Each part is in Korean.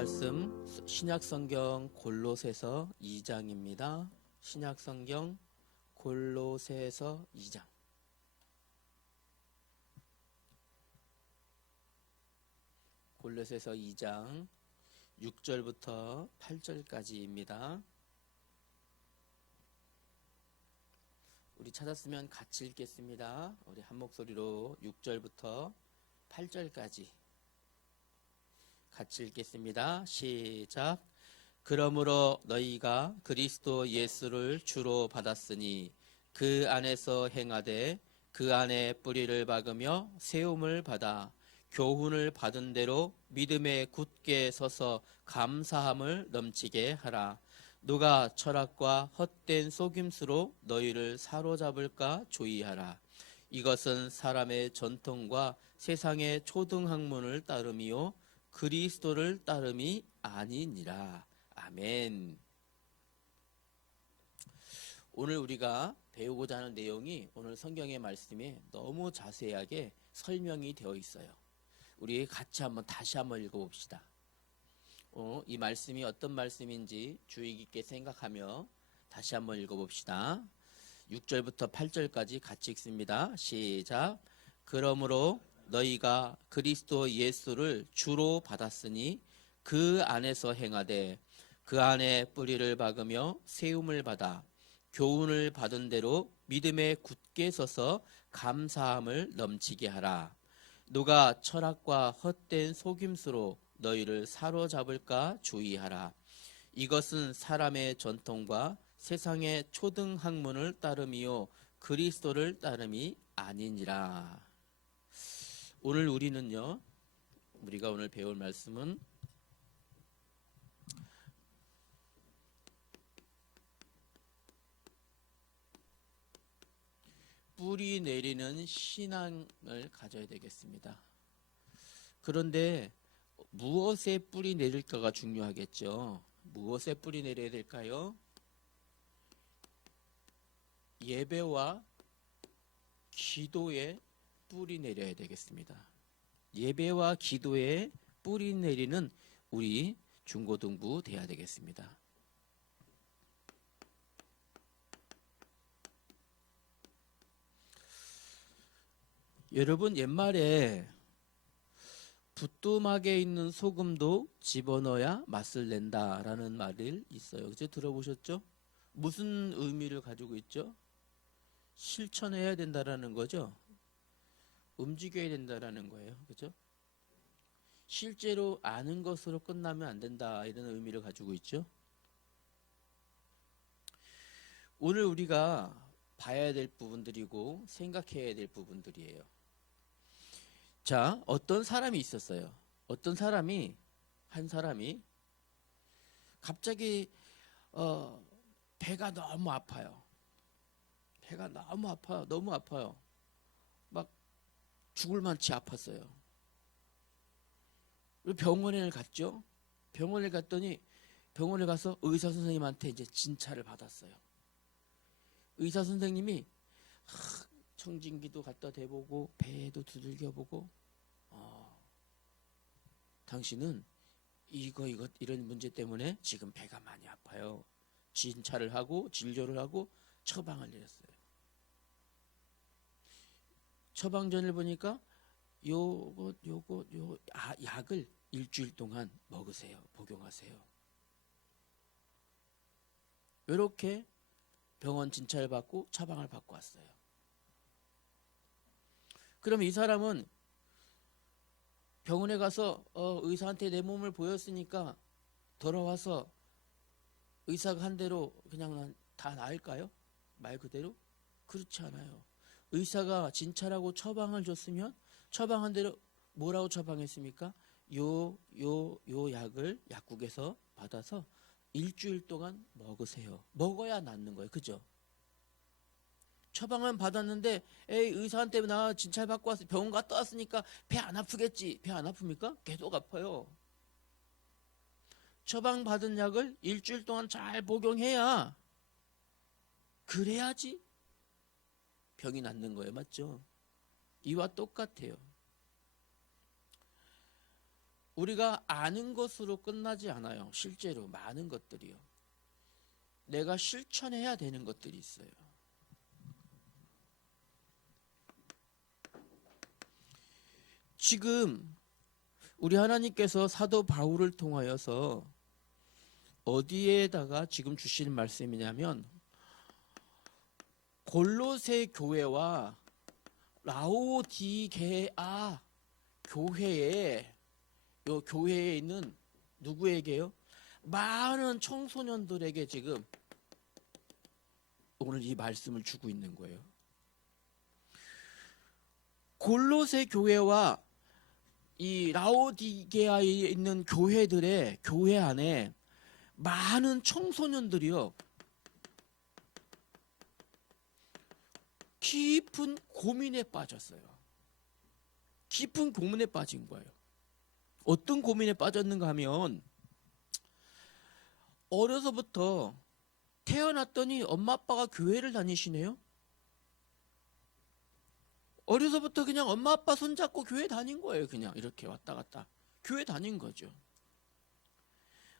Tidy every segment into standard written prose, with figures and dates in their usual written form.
말씀 신약성경 골로새서 2장입니다. 신약성경 골로새서 2장. 골로새서 2장 6절부터 8절까지입니다. 우리 찾았으면 같이 읽겠습니다. 우리 한 목소리로 6절부터 8절까지 같이 읽겠습니다. 시작. 그러므로 너희가 그리스도 예수를 주로 받았으니 그 안에서 행하되 그 안에 뿌리를 박으며 세움을 받아 교훈을 받은 대로 믿음에 굳게 서서 감사함을 넘치게 하라. 누가 철학과 헛된 속임수로 너희를 사로잡을까 주의하라. 이것은 사람의 전통과 세상의 초등학문을 따름이요 그리스도를 따름이 아니니라. 아멘. 오늘 우리가 배우고자 하는 내용이 오늘 성경의 말씀에 너무 자세하게 설명이 되어 있어요. 우리 같이 다시 한번 읽어봅시다. 이 말씀이 어떤 말씀인지 주의 깊게 생각하며 다시 한번 읽어봅시다. 6절부터 8절까지 같이 읽습니다. 시작. 그러므로 너희가 그리스도 예수를 주로 받았으니 그 안에서 행하되 그 안에 뿌리를 박으며 세움을 받아 교훈을 받은 대로 믿음에 굳게 서서 감사함을 넘치게 하라. 누가 철학과 헛된 속임수로 너희를 사로잡을까 주의하라. 이것은 사람의 전통과 세상의 초등학문을 따름이요 그리스도를 따름이 아니니라. 오늘 우리가 오늘 배울 말씀은 뿌리 내리는 신앙을 가져야 되겠습니다. 그런데 무엇에 뿌리 내릴까가 중요하겠죠. 무엇에 뿌리 내려야 될까요? 예배와 기도에 뿌리 내려야 되겠습니다. 예배와 기도에 뿌리 내리는 우리 중고등부 돼야 되겠습니다. 여러분, 옛말에 부뚜막에 있는 소금도 집어넣어야 맛을 낸다라는 말이 있어요. 그죠? 들어보셨죠? 무슨 의미를 가지고 있죠? 실천해야 된다라는 거죠. 움직여야 된다라는 거예요. 그죠? 실제로 아는 것으로 끝나면 안 된다 이런 의미를 가지고 있죠. 오늘 우리가 봐야 될 부분들이고 생각해야 될 부분들이에요. 자, 어떤 사람이 있었어요. 한 사람이 갑자기 배가 너무 아파요. 배가 너무 아파요. 막 죽을 만치 아팠어요. 병원에 갔죠. 병원에 갔더니 병원에 가서 의사 선생님한테 이제 진찰을 받았어요. 의사 선생님이 청진기도 갖다 대보고 배도 두들겨보고 당신은 이런 문제 때문에 지금 배가 많이 아파요. 진찰을 하고 진료를 하고 처방을 내렸어요. 처방전을 보니까 약을 일주일 동안 먹으세요. 복용하세요. 이렇게 병원 진찰을 받고 처방을 받고 왔어요. 그럼 이 사람은 병원에 가서 의사한테 내 몸을 보였으니까 돌아와서 의사가 한 대로 그냥 다 나을까요? 말 그대로? 그렇지 않아요. 의사가 진찰하고 처방을 줬으면 처방한 대로 뭐라고 처방했습니까? 요 약을 약국에서 받아서 일주일 동안 먹으세요. 먹어야 낫는 거예요. 그죠? 처방은 받았는데 의사한테 나 진찰 받고 왔어. 병원 갔다 왔으니까 배 안 아프겠지. 배 안 아픕니까? 계속 아파요. 처방 받은 약을 일주일 동안 잘 복용해야 그래야지 병이 낫는 거예요. 맞죠? 이와 똑같아요. 우리가 아는 것으로 끝나지 않아요. 실제로 많은 것들이요. 내가 실천해야 되는 것들이 있어요. 지금 우리 하나님께서 사도 바울을 통하여서 어디에다가 지금 주시는 말씀이냐면 골로새 교회와 라오디게아 교회에 요 교회에 있는 누구에게요? 많은 청소년들에게 지금 오늘 이 말씀을 주고 있는 거예요. 골로새 교회와 이 라오디게아에 있는 교회들의 교회 안에 많은 청소년들이요. 깊은 고민에 빠졌어요. 깊은 고민에 빠진 거예요. 어떤 고민에 빠졌는가 하면 어려서부터 태어났더니 엄마 아빠가 교회를 다니시네요. 어려서부터 그냥 엄마 아빠 손잡고 교회 다닌 거예요. 그냥 이렇게 왔다 갔다 교회 다닌 거죠.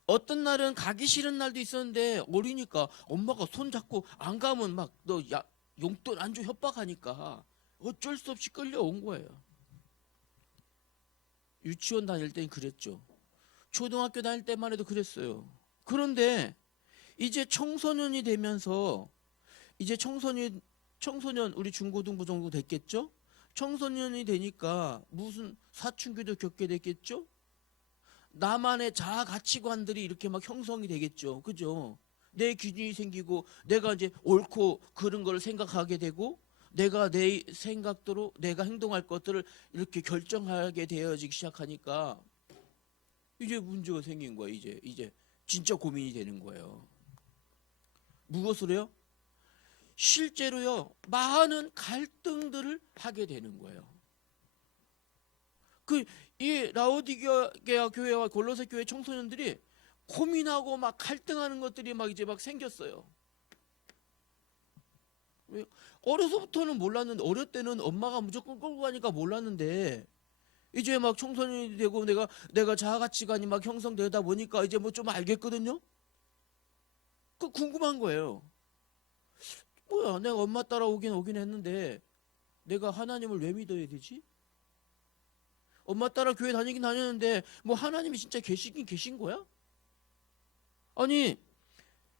어떤 날은 가기 싫은 날도 있었는데 어리니까 엄마가 손잡고 안 가면 막 너 용돈 안 줘 협박하니까 어쩔 수 없이 끌려온 거예요. 유치원 다닐 땐 그랬죠. 초등학교 다닐 때만 해도 그랬어요. 그런데 이제 청소년이 되면서 이제 청소년 우리 중고등부 정도 됐겠죠? 청소년이 되니까 무슨 사춘기도 겪게 됐겠죠? 나만의 자아 가치관들이 이렇게 막 형성이 되겠죠. 그죠? 내 기준이 생기고 내가 이제 옳고 그른 걸 생각하게 되고 내가 내 생각대로 내가 행동할 것들을 이렇게 결정하게 되어지기 시작하니까 이제 문제가 생긴 거예요. 이제 진짜 고민이 되는 거예요. 무엇으로요? 실제로요. 많은 갈등들을 하게 되는 거예요. 이 라오디게아 교회와 골로새 교회 청소년들이 고민하고 막 갈등하는 것들이 막 이제 막 생겼어요. 어려서부터는 몰랐는데 어릴 때는 엄마가 무조건 끌고 가니까 몰랐는데 이제 막 청소년이 되고 내가 자아 가치관이 막 형성되다 보니까 이제 뭐 좀 알겠거든요. 그 궁금한 거예요. 뭐야, 내가 엄마 따라 오긴 했는데 내가 하나님을 왜 믿어야 되지? 엄마 따라 교회 다니긴 다녔는데 뭐 하나님이 진짜 계시긴 계신 거야? 아니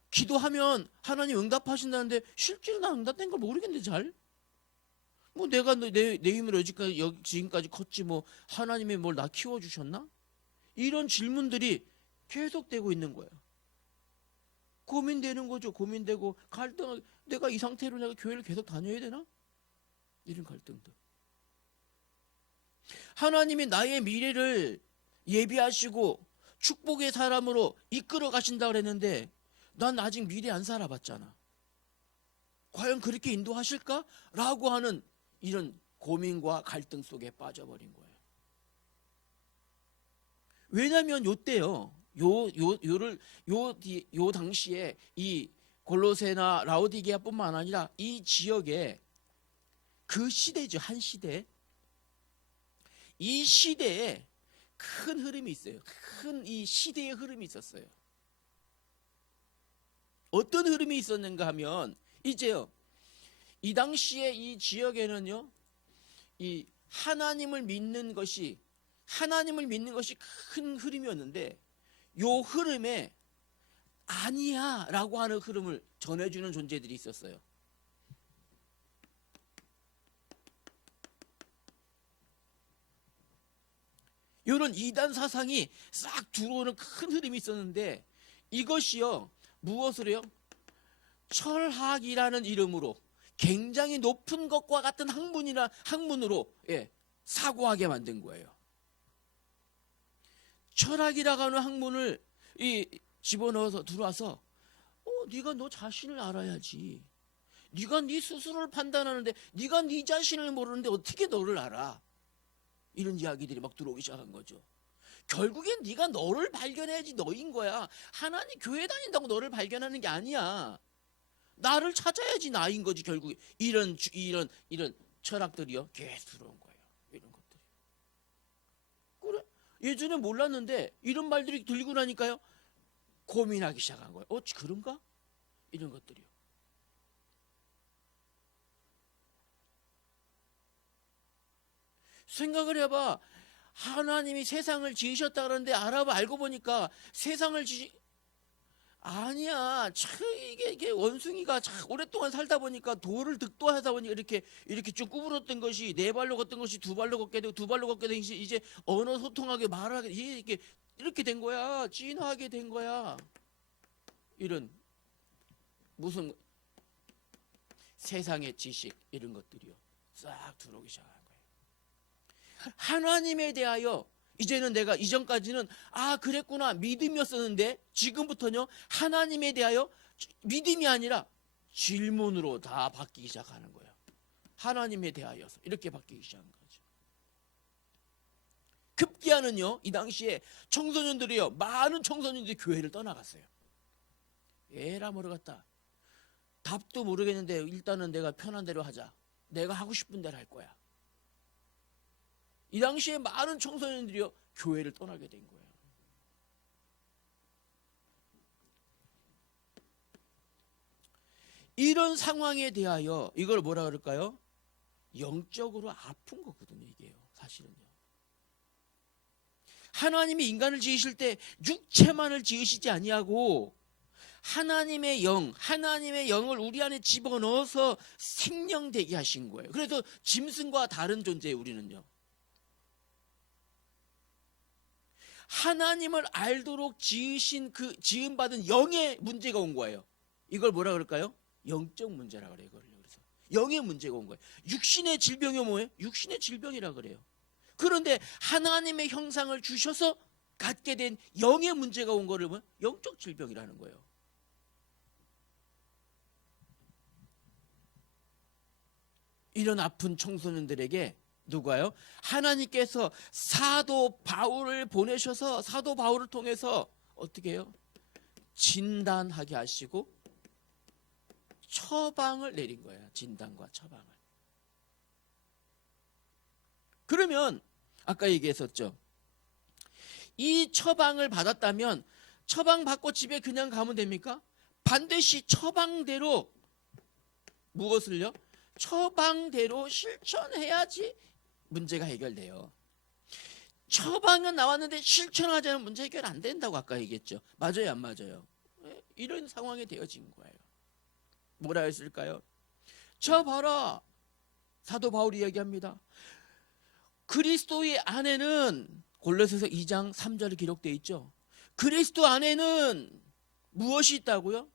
기도하면 하나님 응답하신다는데 실제로 나 응답된 걸 모르겠는데 잘? 뭐 내가 내 힘으로 지금까지 컸지 뭐 하나님이 뭘 나 키워주셨나? 이런 질문들이 계속되고 있는 거예요. 고민되는 거죠. 고민되고 갈등. 내가 이 상태로 내가 교회를 계속 다녀야 되나? 이런 갈등들. 하나님이 나의 미래를 예비하시고 축복의 사람으로 이끌어 가신다 그랬는데 난 아직 미래 안 살아봤잖아. 과연 그렇게 인도하실까? 라고 하는 이런 고민과 갈등 속에 빠져버린 거예요. 왜냐하면 요때요. 요 당시에 이 골로새나 라오디게아뿐만 아니라 이 지역에 그 시대죠. 한 시대. 이 시대에 큰 흐름이 있어요. 큰 이 시대의 흐름이 있었어요. 어떤 흐름이 있었는가 하면 이제요. 이 당시에 이 지역에는요. 이 하나님을 믿는 것이 큰 흐름이었는데 요 흐름에 아니야 라고 하는 흐름을 전해주는 존재들이 있었어요. 이런 이단 사상이 싹 들어오는 큰 흐름이 있었는데 이것이요 무엇을 해요? 철학이라는 이름으로 굉장히 높은 것과 같은 학문으로 사고하게 만든 거예요. 철학이라고 하는 학문을 집어넣어서 들어와서 네가 너 자신을 알아야지. 네가 네 스스로를 판단하는데 네가 네 자신을 모르는데 어떻게 너를 알아? 이런 이야기들이 막 들어오기 시작한 거죠. 결국엔 네가 너를 발견해야지 너인 거야. 하나님 교회 다닌다고 너를 발견하는 게 아니야. 나를 찾아야지 나인 거지. 결국에 이런 철학들이요 계속 들어온 거예요. 이런 것들이. 그래 예전에 몰랐는데 이런 말들이 들리고 나니까요, 고민하기 시작한 거예요. 그런가? 이런 것들이요. 생각을 해봐. 하나님이 세상을 지으셨다 그러는데 알고 보니까 세상을 아니야. 이게 원숭이가 오랫동안 살다 보니까 돌을 득도하다 보니까 이렇게 쭉 구부렀던 것이 네 발로 걷던 것이 두 발로 걷게 되고 두 발로 걷게 되고 이제 언어 소통하게 말하게 이렇게 된 거야. 진화하게 된 거야. 이런 무슨 세상의 지식 이런 것들이요. 싹 들어오기 시작한 거예요. 하나님에 대하여 이제는 내가 이전까지는 그랬구나 믿음이었었는데 지금부터는요 하나님에 대하여 믿음이 아니라 질문으로 다 바뀌기 시작하는 거예요. 하나님에 대하여서 이렇게 바뀌기 시작한 거죠. 급기야는요 이 당시에 청소년들이요 많은 청소년들이 교회를 떠나갔어요. 에라 모르겠다. 답도 모르겠는데 일단은 내가 편한 대로 하자. 내가 하고 싶은 대로 할 거야. 이 당시에 많은 청소년들이요 교회를 떠나게 된 거예요. 이런 상황에 대하여 이걸 뭐라 그럴까요? 영적으로 아픈 거거든요. 이게요 사실은요. 하나님이 인간을 지으실 때 육체만을 지으시지 아니하고 하나님의 영을 우리 안에 집어넣어서 생명되게 하신 거예요. 그래서 짐승과 다른 존재예요 우리는요. 하나님을 알도록 지으신 그 지음받은 영의 문제가 온 거예요. 이걸 뭐라 그럴까요? 영적 문제라 그래요. 그래서 영의 문제가 온 거예요. 육신의 질병이 뭐예요? 육신의 질병이라 그래요. 그런데 하나님의 형상을 주셔서 갖게 된 영의 문제가 온 거를 뭐예요? 영적 질병이라는 거예요. 이런 아픈 청소년들에게 누가요? 하나님께서 사도 바울을 보내셔서 사도 바울을 통해서 어떻게 해요? 진단하게 하시고 처방을 내린 거예요. 진단과 처방을. 그러면 아까 얘기했었죠. 이 처방을 받았다면 처방 받고 집에 그냥 가면 됩니까? 반드시 처방대로 무엇을요? 처방대로 실천해야지 문제가 해결돼요. 처방은 나왔는데 실천하지 않으면 문제 해결 안 된다고 아까 얘기했죠. 맞아요, 안 맞아요? 이런 상황이 되어진 거예요. 뭐라 했을까요? 저 봐라. 사도 바울이 이야기합니다. 그리스도의 안에는 골로새서 2장 3절에 기록되어 있죠. 그리스도 안에는 무엇이 있다고요?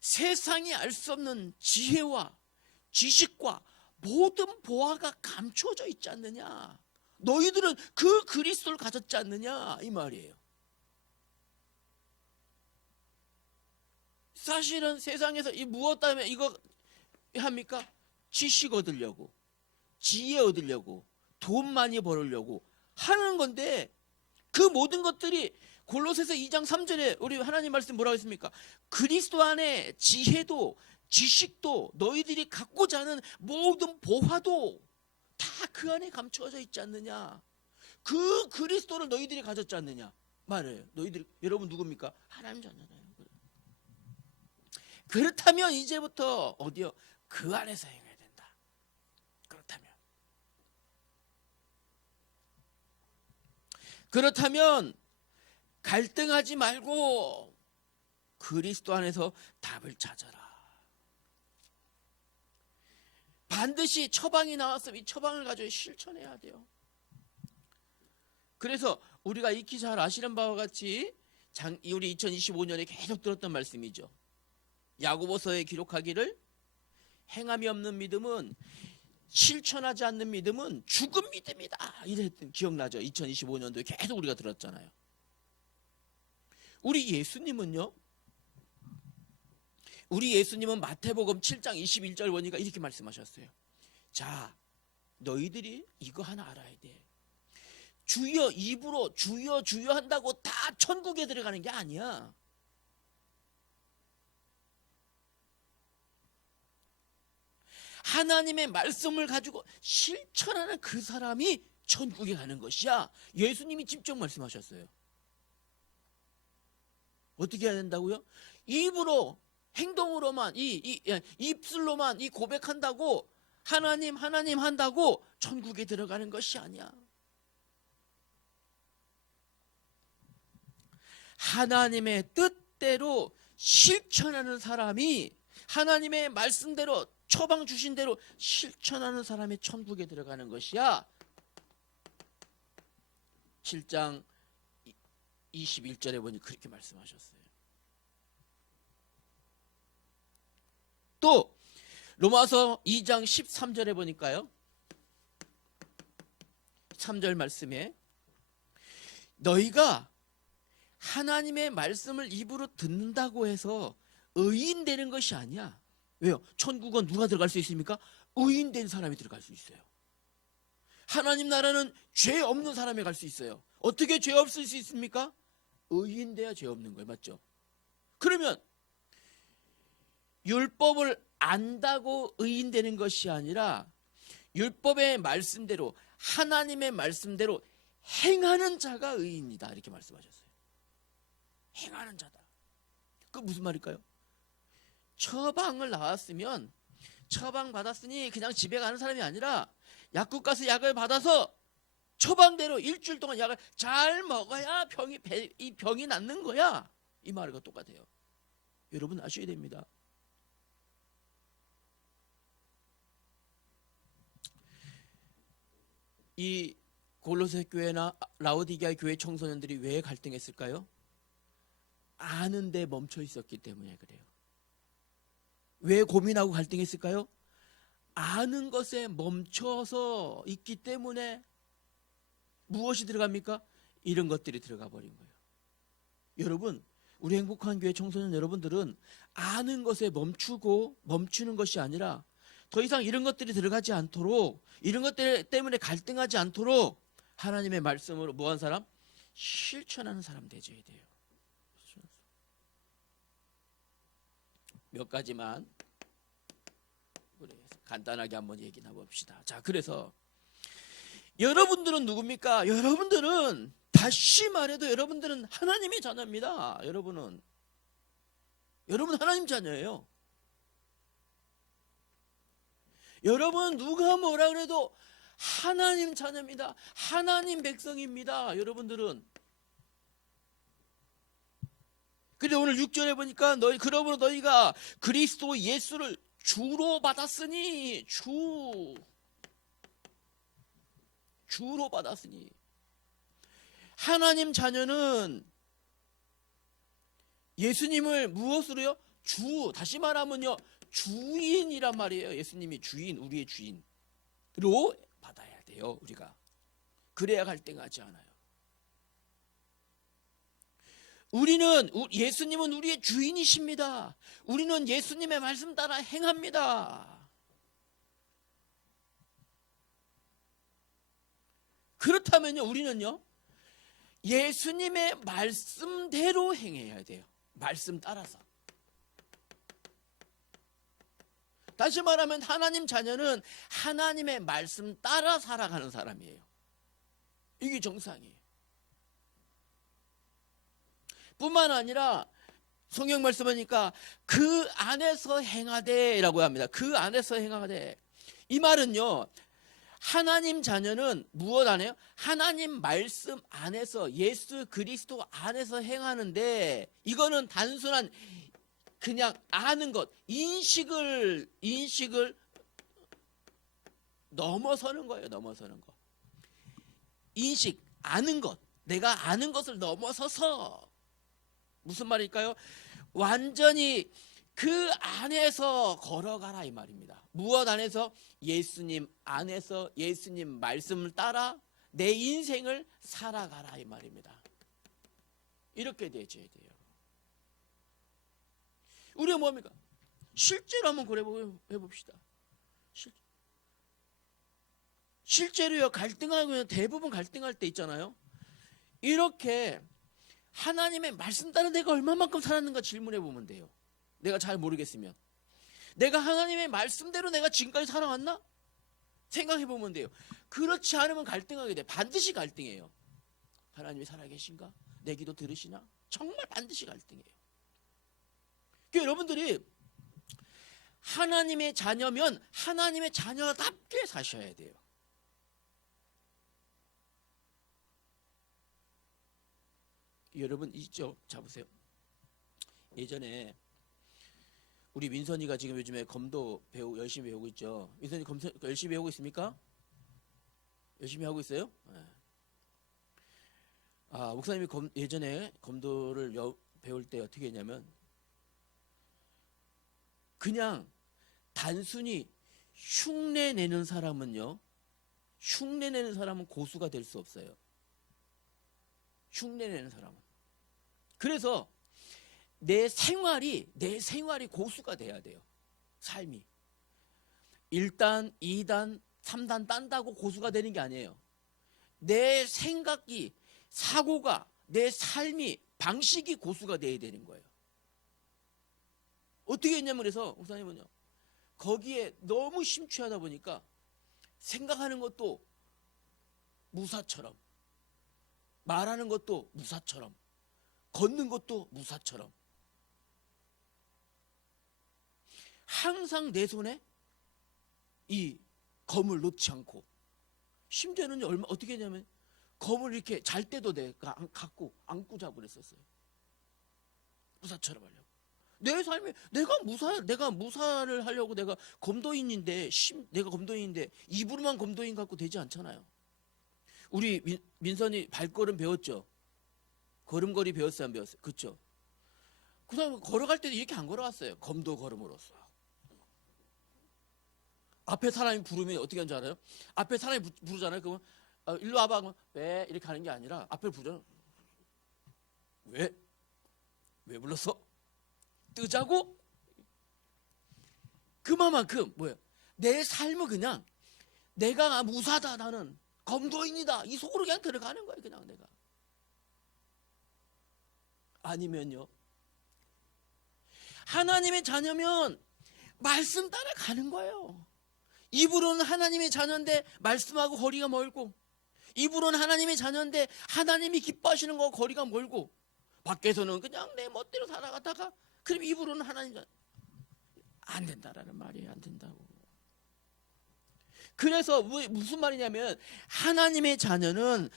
세상이 알 수 없는 지혜와 지식과 모든 보화가 감춰져 있지 않느냐. 너희들은 그 그리스도를 가졌지 않느냐 이 말이에요. 사실은 세상에서 이 무엇 때문에 이거 합니까? 지식 얻으려고, 지혜 얻으려고, 돈 많이 벌으려고 하는 건데 그 모든 것들이 골로새서 2장 3절에 우리 하나님 말씀 뭐라고 했습니까? 그리스도 안에 지혜도 지식도 너희들이 갖고자 하는 모든 보화도 다 그 안에 감춰져 있지 않느냐. 그 그리스도를 너희들이 가졌지 않느냐 말이에요. 너희들이, 여러분 누굽니까? 하나님 자녀잖아요. 그렇다면 이제부터 어디요? 그 안에서 행해야 된다. 그렇다면 갈등하지 말고 그리스도 안에서 답을 찾아라. 반드시 처방이 나왔으면 이 처방을 가지고 실천해야 돼요. 그래서 우리가 익히 잘 아시는 바와 같이 우리 2025년에 계속 들었던 말씀이죠. 야고보서에 기록하기를 행함이 없는 믿음은, 실천하지 않는 믿음은 죽은 믿음이다. 이랬던 기억나죠? 2025년도에 계속 우리가 들었잖아요. 우리 예수님은 마태복음 7장 21절 보니까 이렇게 말씀하셨어요. 자, 너희들이 이거 하나 알아야 돼. 주여, 입으로 주여 주여 한다고 다 천국에 들어가는 게 아니야. 하나님의 말씀을 가지고 실천하는 그 사람이 천국에 가는 것이야. 예수님이 직접 말씀하셨어요. 어떻게 해야 된다고요? 입으로, 행동으로만, 입술로만 이 고백한다고 하나님 한다고 천국에 들어가는 것이 아니야. 하나님의 뜻대로 실천하는 사람이, 하나님의 말씀대로, 처방 주신 대로 실천하는 사람이 천국에 들어가는 것이야. 7장 21절에 보니 그렇게 말씀하셨어요. 또 로마서 2장 13절에 보니까요, 3절 말씀에 너희가 하나님의 말씀을 입으로 듣는다고 해서 의인 되는 것이 아니야. 왜요? 천국은 누가 들어갈 수 있습니까? 의인 된 사람이 들어갈 수 있어요. 하나님 나라는 죄 없는 사람이 갈 수 있어요. 어떻게 죄 없을 수 있습니까? 의인 돼야 죄 없는 거예요. 맞죠? 그러면 율법을 안다고 의인 되는 것이 아니라 율법의 말씀대로, 하나님의 말씀대로 행하는 자가 의인이다, 이렇게 말씀하셨어요. 행하는 자다. 그 무슨 말일까요? 처방을 나왔으면 처방 받았으니 그냥 집에 가는 사람이 아니라 약국 가서 약을 받아서 처방대로 일주일 동안 약을 잘 먹어야 이 병이 낫는 거야. 이 말과 똑같아요. 여러분 아셔야 됩니다. 이 골로새 교회나 라오디게아 교회 청소년들이 왜 갈등했을까요? 아는데 멈춰 있었기 때문에 그래요. 왜 고민하고 갈등했을까요? 아는 것에 멈춰서 있기 때문에 무엇이 들어갑니까? 이런 것들이 들어가 버린 거예요. 여러분, 우리 행복한 교회 청소년 여러분들은 아는 것에 멈추는 것이 아니라 더 이상 이런 것들이 들어가지 않도록, 이런 것들 때문에 갈등하지 않도록 하나님의 말씀으로 뭐한 사람? 실천하는 사람 되셔야 돼요. 몇 가지만 간단하게 한번 얘기 나봅시다. 자, 그래서 여러분들은 누굽니까? 여러분들은, 다시 말해도 여러분들은 하나님의 자녀입니다. 여러분 하나님 자녀예요. 여러분 누가 뭐라 그래도 하나님 자녀입니다. 하나님 백성입니다. 여러분들은. 근데 오늘 6절에 보니까 그러므로 너희가 그리스도 예수를 주로 받았으니, 주로 받았으니. 하나님 자녀는 예수님을 무엇으로요? 다시 말하면요, 주인이란 말이에요. 예수님이 주인, 우리의 주인으로 받아야 돼요. 우리가. 그래야 갈등하지 않아요. 예수님은 우리의 주인이십니다. 우리는 예수님의 말씀 따라 행합니다. 그렇다면요, 우리는요, 예수님의 말씀대로 행해야 돼요. 말씀 따라서. 다시 말하면 하나님 자녀는 하나님의 말씀 따라 살아가는 사람이에요. 이게 정상이에요. 뿐만 아니라 성경 말씀하니까 그 안에서 행하되라고 합니다. 그 안에서 행하되. 이 말은요, 하나님 자녀는 무엇 안에요? 하나님 말씀 안에서, 예수 그리스도 안에서 행하는데, 이거는 단순한 그냥 아는 것, 인식을 넘어서는 거예요. 넘어서는 거. 인식, 아는 것, 내가 아는 것을 넘어서서. 무슨 말일까요? 완전히 그 안에서 걸어가라, 이 말입니다. 무엇 안에서? 예수님 안에서, 예수님 말씀을 따라 내 인생을 살아가라, 이 말입니다. 이렇게 되셔야 돼요. 우리가 뭡니까? 실제로 한번 그래 해봅시다. 실제로요, 대부분 갈등할 때 있잖아요. 이렇게 하나님의 말씀 따라 내가 얼마만큼 살았는가 질문해 보면 돼요. 내가 잘 모르겠으면. 내가 하나님의 말씀대로 내가 지금까지 살아왔나? 생각해 보면 돼요. 그렇지 않으면 갈등하게 돼. 반드시 갈등해요. 하나님이 살아계신가? 내 기도 들으시나? 정말 반드시 갈등해요. 그러니까 여러분들이 하나님의 자녀면 하나님의 자녀답게 사셔야 돼요. 여러분 있죠? 자 보세요. 예전에 우리 민선이가 지금 요즘에 검도 열심히 배우고 있죠. 민선이 검도 열심히 배우고 있습니까? 열심히 하고 있어요? 네. 목사님이 예전에 검도를 배울 때 어떻게 했냐면 그냥 단순히 흉내내는 사람은 고수가 될 수 없어요. 흉내내는 사람은. 그래서 내 생활이 고수가 돼야 돼요. 삶이. 1단, 2단, 3단 딴다고 고수가 되는 게 아니에요. 내 생각이, 사고가, 내 삶이, 방식이 고수가 돼야 되는 거예요. 어떻게 했냐면 그래서 목사님은요. 거기에 너무 심취하다 보니까 생각하는 것도 무사처럼, 말하는 것도 무사처럼, 걷는 것도 무사처럼, 항상 내 손에 이 검을 놓지 않고, 심지어는 어떻게 했냐면 검을 이렇게 잘 때도 내가 갖고 안고 자고 그랬었어요. 무사처럼 하려고. 내 삶에 내가 무사를 하려고 내가 검도인인데 입으로만 검도인 갖고 되지 않잖아요. 우리 민선이 발걸음 배웠죠. 걸음걸이 배웠어요, 안 배웠어요? 그렇죠. 그다음에 걸어갈 때도 이렇게 안 걸어왔어요. 검도 걸음으로써. 앞에 사람이 부르면 어떻게 하는 줄 알아요? 앞에 사람이 부르잖아요. 그러면 일로 와봐. 그러면 왜 이렇게 하는 게 아니라 앞에 부르잖아요. 왜 불렀어? 뜨자고? 그만큼 뭐예요? 내 삶은 그냥 내가 무사다, 나는 검도인이다, 이 속으로 그냥 들어가는 거예요. 그냥 내가. 아니면요, 하나님의 자녀면 말씀 따라가는 거예요. 입으로는 하나님의 자녀인데 말씀하고 거리가 멀고, 입으로는 하나님의 자녀인데 하나님이 기뻐하시는 거 거리가 멀고, 밖에서는 그냥 내 멋대로 살아가다가 그럼 입으로는 하나님 안 된다라는 말이에요. 안 된다고. 그래서 무슨 말이냐면 하나님의 자녀는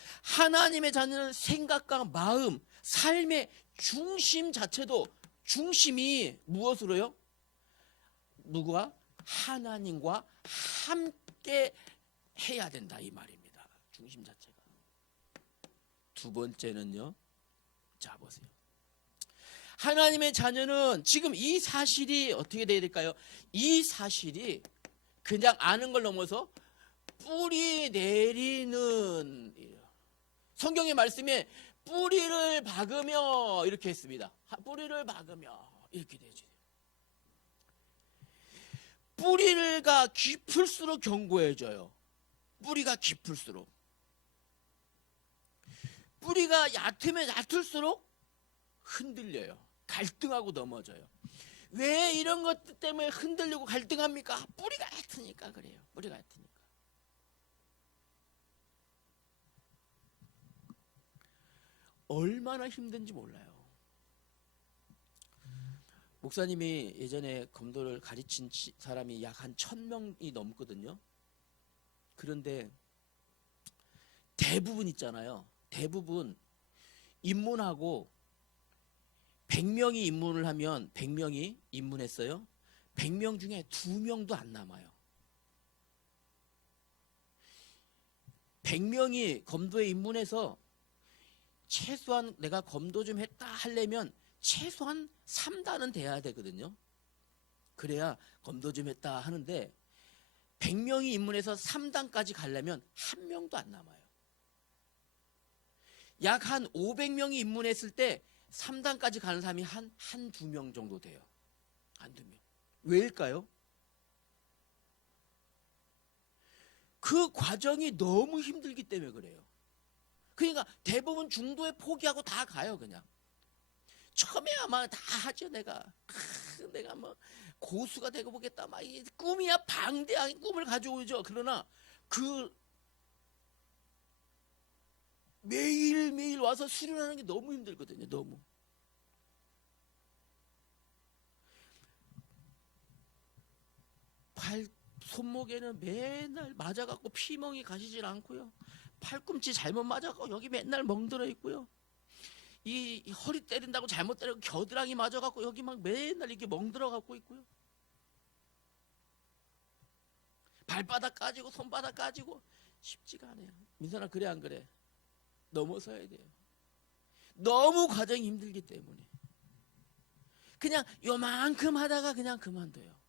생각과 마음, 삶의 중심 자체도, 중심이 무엇으로요? 누구와? 하나님과 함께 해야 된다, 이 말입니다. 중심 자체가. 두 번째는요, 자 보세요. 하나님의 자녀는 지금 이 사실이 어떻게 돼야 될까요? 이 사실이 그냥 아는 걸 넘어서 뿌리 내리는, 성경의 말씀에 뿌리를 박으며 이렇게 했습니다. 뿌리를 박으며 이렇게 되죠. 뿌리가 깊을수록 견고해져요. 뿌리가 깊을수록. 뿌리가 얕으면 얕을수록 흔들려요. 갈등하고 넘어져요. 왜 이런 것 때문에 흔들리고 갈등합니까? 뿌리가 얕으니까 그래요. 뿌리가 얕으니까. 얼마나 힘든지 몰라요. 목사님이 예전에 검도를 가르친 사람이 약 한 1000명이 넘거든요. 그런데 대부분 있잖아요. 대부분 입문하고 100명이 입문을 하면 100명이 입문했어요. 100명 중에 2명도 안 남아요. 100명이 검도에 입문해서 최소한 내가 검도 좀 했다 하려면 최소한 3단은 돼야 되거든요. 그래야 검도 좀 했다 하는데 100명이 입문해서 3단까지 가려면 1명도 안 남아요. 약 한 500명이 입문했을 때 3단까지 가는 사람이 한두 명 정도 돼요. 한두 명. 왜일까요? 그 과정이 너무 힘들기 때문에 그래요. 그러니까 대부분 중도에 포기하고 다 가요, 그냥. 처음에 아마 다 하죠, 내가 뭐 고수가 되고 보겠다, 막 이 꿈이야, 방대한 꿈을 가지고 오죠. 그러나 그 매일매일 와서 수련하는 게 너무 힘들거든요. 너무. 손목에는 맨날 맞아갖고 피멍이 가시질 않고요. 팔꿈치 잘못 맞아갖고 여기 맨날 멍들어 있고요. 이 허리 때린다고 잘못 때리고 겨드랑이 맞아갖고 여기 막 맨날 이렇게 멍들어 갖고 있고요. 발바닥 까지고 손바닥 까지고 쉽지가 않아요. 민선아, 그래 안 그래? 넘어서야 돼요. 너무 과정이 힘들기 때문에 그냥 요만큼 하다가 그냥 그만둬요.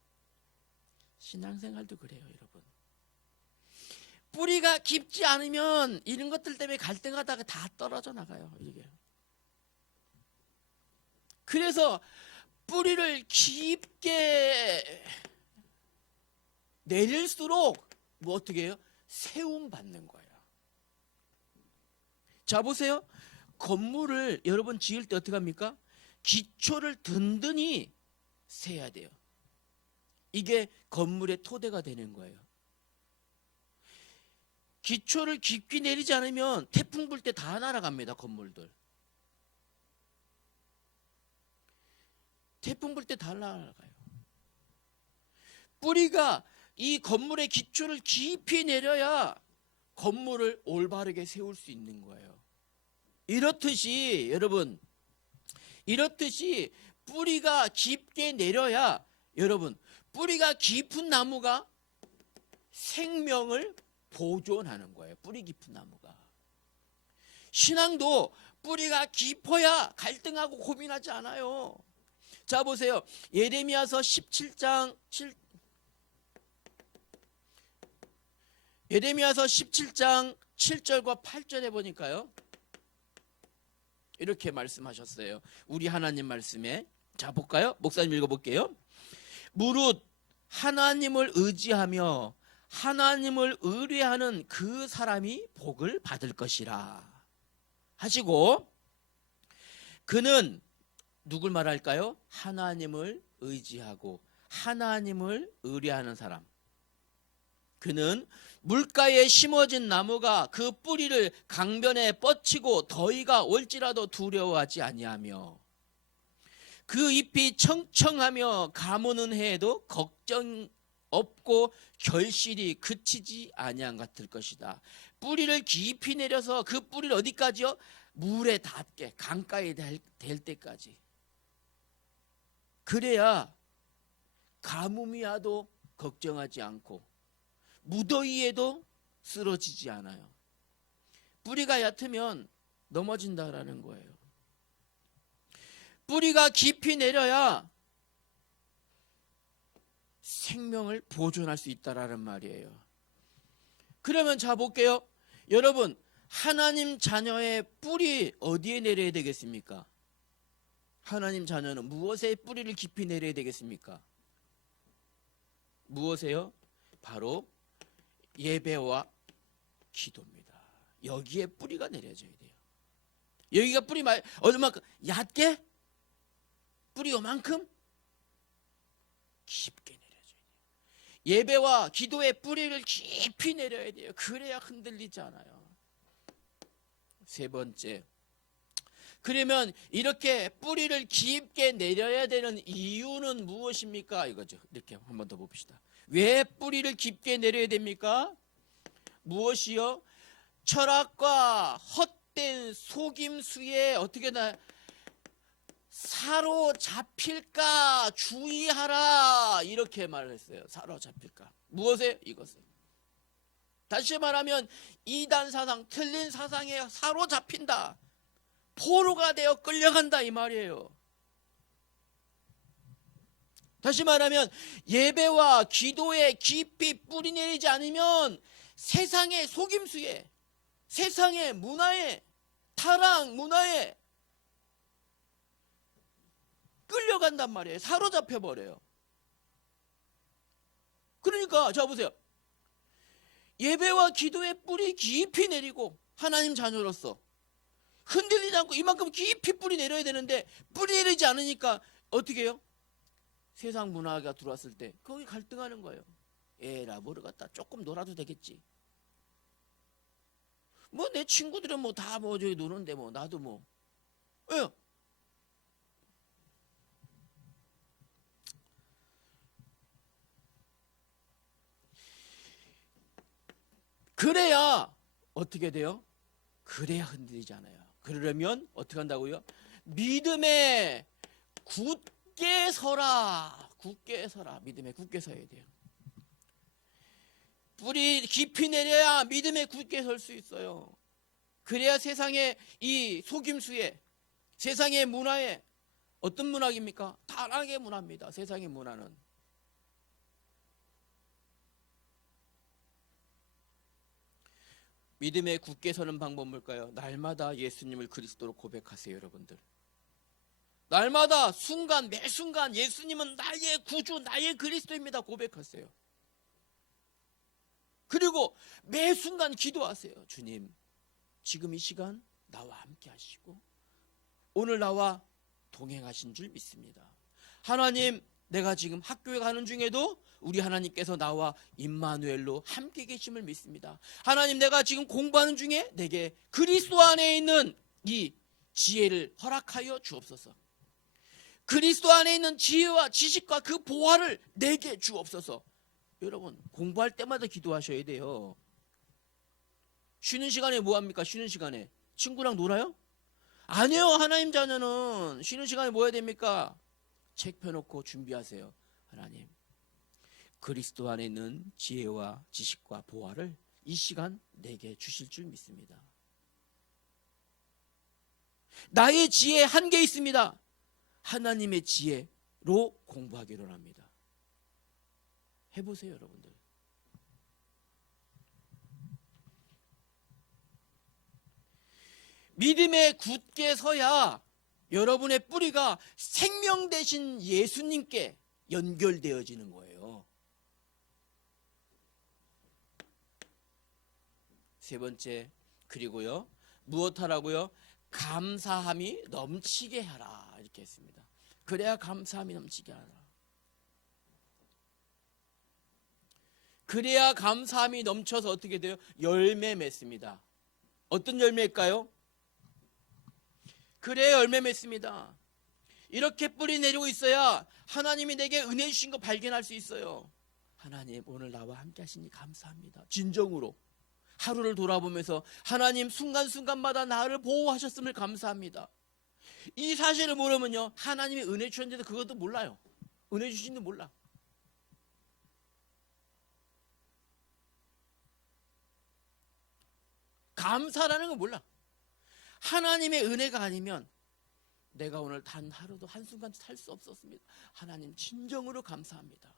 신앙생활도 그래요, 여러분. 뿌리가 깊지 않으면 이런 것들 때문에 갈등하다가 다 떨어져 나가요. 이게. 그래서 뿌리를 깊게 내릴수록 뭐 어떻게 해요? 세움 받는 거예요. 자, 보세요. 건물을 여러분 지을 때 어떻게 합니까? 기초를 든든히 세야 돼요. 이게 건물의 토대가 되는 거예요. 기초를 깊이 내리지 않으면 태풍 불 때 다 날아갑니다. 건물들. 태풍 불 때 다 날아가요. 뿌리가 이 건물의 기초를 깊이 내려야 건물을 올바르게 세울 수 있는 거예요. 이렇듯이 여러분, 이렇듯이 뿌리가 깊게 내려야 여러분, 뿌리가 깊은 나무가 생명을 보존하는 거예요. 뿌리 깊은 나무가. 신앙도 뿌리가 깊어야 갈등하고 고민하지 않아요. 자, 보세요. 예레미야서 17장 7절과 8절에 보니까요. 이렇게 말씀하셨어요. 우리 하나님 말씀에. 자, 볼까요? 목사님 읽어볼게요. 무릇 하나님을 의지하며 하나님을 의뢰하는 그 사람이 복을 받을 것이라 하시고, 그는 누굴 말할까요? 하나님을 의지하고 하나님을 의뢰하는 사람. 그는 물가에 심어진 나무가 그 뿌리를 강변에 뻗치고 더위가 올지라도 두려워하지 아니하며 그 잎이 청청하며 가무는 해에도 걱정 없고 결실이 그치지 아니한 같을 것이다. 뿌리를 깊이 내려서 그 뿌리를 어디까지요? 물에 닿게, 강가에 될 때까지. 그래야 가뭄이 와도 걱정하지 않고 무더위에도 쓰러지지 않아요. 뿌리가 얕으면 넘어진다라는 거예요. 뿌리가 깊이 내려야 생명을 보존할 수 있다라는 말이에요. 그러면 자 볼게요. 여러분, 하나님 자녀의 뿌리 어디에 내려야 되겠습니까? 하나님 자녀는 무엇에 뿌리를 깊이 내려야 되겠습니까? 무엇에요? 바로 예배와 기도입니다. 여기에 뿌리가 내려져야 돼요. 여기가 뿌리 얼마만큼? 얕게? 뿌리 요만큼? 깊게 내려져야 돼요. 예배와 기도의 뿌리를 깊이 내려야 돼요. 그래야 흔들리지 않아요. 세 번째, 그러면 이렇게 뿌리를 깊게 내려야 되는 이유는 무엇입니까? 이거죠. 이렇게 한 번 더 봅시다. 왜 뿌리를 깊게 내려야 됩니까? 무엇이요? 철학과 헛된 속임수에 어떻게 사로잡힐까 주의하라, 이렇게 말했어요. 사로잡힐까. 무엇에? 이것을. 다시 말하면 이단 사상, 틀린 사상에 사로잡힌다, 포로가 되어 끌려간다, 이 말이에요. 다시 말하면 예배와 기도에 깊이 뿌리 내리지 않으면 세상의 속임수에, 세상의 문화에, 타락 문화에 끌려간단 말이에요. 사로잡혀 버려요. 그러니까 자 보세요. 예배와 기도에 뿌리 깊이 내리고 하나님 자녀로서 흔들리지 않고 이만큼 깊이 뿌리 내려야 되는데 뿌리 내리지 않으니까 어떻게 해요? 세상 문화가 들어왔을 때 거기 갈등하는 거예요. 에라 모르겠다, 조금 놀아도 되겠지. 뭐 내 친구들은 뭐 다 뭐 저기 노는데 뭐 나도 뭐. 예. 그래야 어떻게 돼요? 그래야 흔들리지 않아요. 그러려면 어떻게 한다고요? 믿음에 굳게 서라. 굳게 서라. 믿음에 굳게 서야 돼요. 뿌리 깊이 내려야 믿음에 굳게 설 수 있어요. 그래야 세상의 이 속임수에, 세상의 문화에, 어떤 문화입니까? 타락의 문화입니다. 세상의 문화는. 믿음에 굳게 서는 방법은 뭘까요? 날마다 예수님을 그리스도로 고백하세요, 여러분들. 날마다 순간 매 순간 예수님은 나의 구주, 나의 그리스도입니다. 고백하세요. 그리고 매 순간 기도하세요. 주님, 지금 이 시간 나와 함께 하시고 오늘 나와 동행하신 줄 믿습니다. 하나님, 내가 지금 학교에 가는 중에도 우리 하나님께서 나와 임마누엘로 함께 계심을 믿습니다. 하나님, 내가 지금 공부하는 중에 내게 그리스도 안에 있는 이 지혜를 허락하여 주옵소서. 그리스도 안에 있는 지혜와 지식과 그 보화를 내게 주옵소서. 여러분, 공부할 때마다 기도하셔야 돼요. 쉬는 시간에 뭐 합니까? 쉬는 시간에 친구랑 놀아요? 아니요. 하나님 자녀는 쉬는 시간에 뭐 해야 됩니까? 책 펴놓고 준비하세요. 하나님, 그리스도 안에 있는 지혜와 지식과 보화를 이 시간 내게 주실 줄 믿습니다. 나의 지혜 한계 있습니다. 하나님의 지혜로 공부하기로 합니다. 해보세요, 여러분들. 믿음에 굳게 서야 여러분의 뿌리가 생명 되신 예수님께 연결되어지는 거예요. 세 번째, 그리고요, 무엇하라고요? 감사함이 넘치게 하라, 이렇게 했습니다. 그래야 감사함이 넘치게 하라. 그래야 감사함이 넘쳐서 어떻게 돼요? 열매 맺습니다. 어떤 열매일까요? 그래야 열매 맺습니다. 이렇게 뿌리 내리고 있어야 하나님이 내게 은혜 주신 거 발견할 수 있어요. 하나님, 오늘 나와 함께 하시니 감사합니다. 진정으로 하루를 돌아보면서 하나님, 순간순간마다 나를 보호하셨음을 감사합니다. 이 사실을 모르면요, 하나님이 은혜 주셨는데도 그것도 몰라요. 은혜 주신지도 몰라. 감사라는 거 몰라. 하나님의 은혜가 아니면 내가 오늘 단 하루도 한순간도 살 수 없었습니다. 하나님, 진정으로 감사합니다.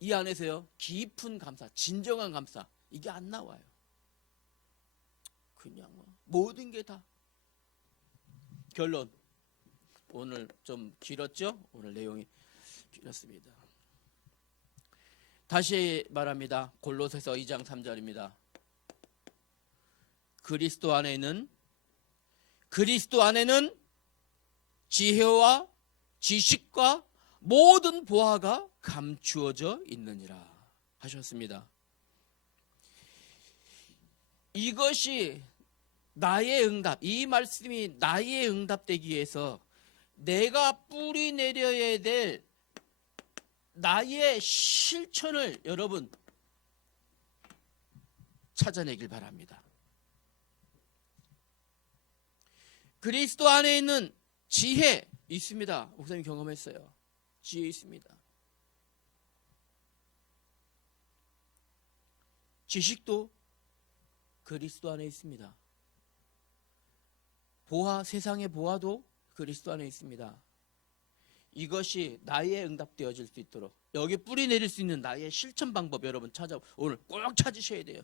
이 안에서요, 깊은 감사, 진정한 감사, 이게 안 나와요. 그냥 모든 게 다. 결론, 오늘 좀 길었죠? 오늘 내용이 길었습니다. 다시 말합니다. 골로새서 2장 3절입니다. 그리스도 안에는 지혜와 지식과 모든 보화가 감추어져 있느니라 하셨습니다. 이것이 나의 응답, 이 말씀이 나의 응답되기 위해서 내가 뿌리 내려야 될 나의 실천을 여러분 찾아내길 바랍니다. 그리스도 안에 있는 지혜 있습니다. 목사님 경험했어요. 지혜 있습니다. 지식도 그리스도 안에 있습니다. 보화, 세상의 보화도 그리스도 안에 있습니다. 이것이 나의 응답되어질 수 있도록 여기 뿌리 내릴 수 있는 나의 실천 방법 여러분 오늘 꼭 찾으셔야 돼요.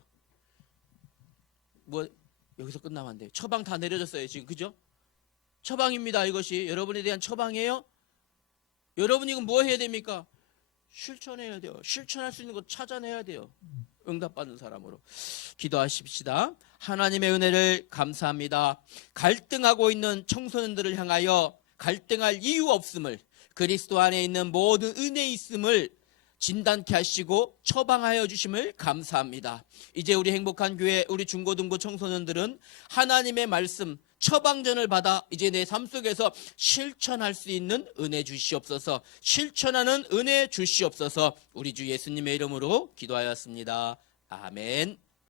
뭐 여기서 끝나면 안 돼요. 처방 다 내려졌어요 지금, 그죠? 처방입니다. 이것이 여러분에 대한 처방이에요. 여러분이 이건 뭐 해야 됩니까? 실천해야 돼요. 실천할 수 있는 것 찾아내야 돼요. 응답받는 사람으로 기도하십시다. 하나님의 은혜를 감사합니다. 갈등하고 있는 청소년들을 향하여 갈등할 이유 없음을, 그리스도 안에 있는 모든 은혜 있음을 진단케 하시고 처방하여 주심을 감사합니다. 이제 우리 행복한 교회 우리 중고등부 청소년들은 하나님의 말씀 처방전을 받아 이제 내 삶 속에서 실천할 수 있는 은혜 주시옵소서. 실천하는 은혜 주시옵소서. 우리 주 예수님의 이름으로 기도하였습니다. 아멘.